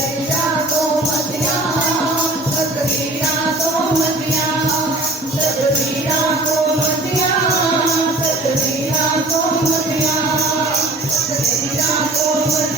Yeah. Grazie.